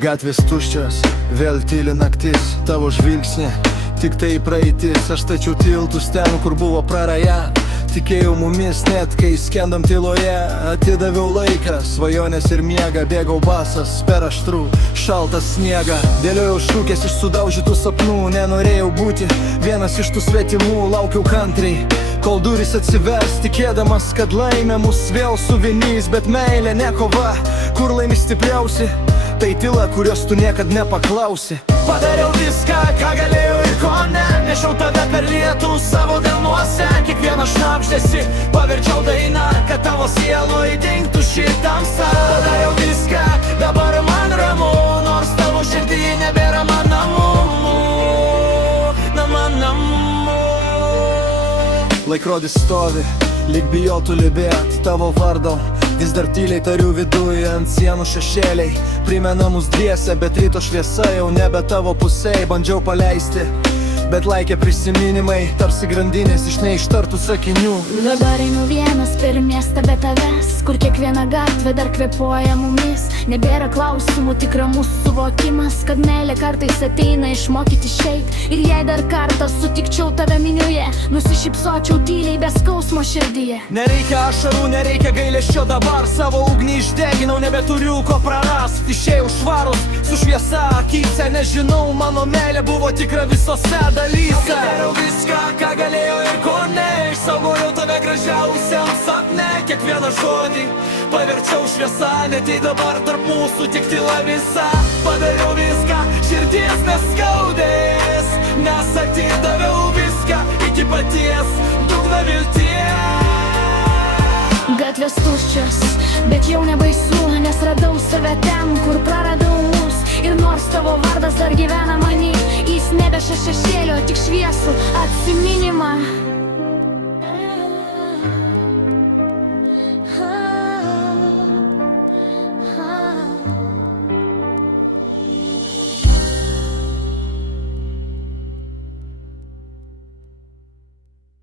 Gatvės tuščios, vėl tyli naktis, tavo žvilgsnė tik tai praeitis. Aš stačiau tiltus ten, kur buvo praraja, tikėjau mumis net kai skendam tyloje. Atidaviau laiką, svajonės ir miegą, bėgau basas per aštrų šaltą sniegą. Dėliojau šūkės iš sudaužytų sapnų, nenorėjau būti vienas iš tų svetimų. Laukiau kantriai, kol durys atsivers, tikėdamas, kad laimė mus vėl suvienys. Bet meilė ne kova, kur laimi stipriausi, tai tyla, kurios tu niekad nepaklausi. Padariau viską, ką galėjau ir ko ne, nešiau tave per lietų savo delnuose. Kiekvieną šnabždesį paverčiau dainą, kad tavo sieloje dingtų ši tamsa. Padariau viską, dabar man ramu, nors tavo širdyje nebėra man namų. Laikrodis stovi, lyg bijotų liūdėt tavo vardo. Vis dar tyliai tariu viduje, ant sienų šešėliai primena mus dviese, bet ryto šviesa jau nebe tavo pusėj. Bandžiau paleisti, bet laikė prisiminimai, tarsi grandinės iš neištartų sakinių. Dabar einu vienas per miestą be tavęs, kur kiekviena gatvė dar kvėpuoja mumis. Nebėra klausimų, tik ramus suvokimas, kad meilė kartais ateina išmokyti išeit. Ir jei dar kartą sutikčiau tave minioje, nusišypsočiau tyliai be skausmo širdyje. Nereikia ašarų, nereikia gailesčio dabar, savo ugnį išdeginau, nebeturiu ko prarast. Išėjau švarus, su šviesa akyse, nežinau, mano meilė buvo tikra visose dalyse. Dariau viską, ką galėjau ir ko ne, išsaugojau tave gražiausiam sapne. Kiekvieną žodį paverčiau šviesa, net jei dabar tarp mūsų tik tyla visa. Padariau viską, širdies neskaudės, nes atidaviau viską iki paties dugno vilties. Gatvės tuščios, bet jau nebaisu, nes radau save ten, kur praradau mus. Ir nors tavo vardas dar gyvena many, jis nebeša šešėlio, tik šviesų atsiminimą.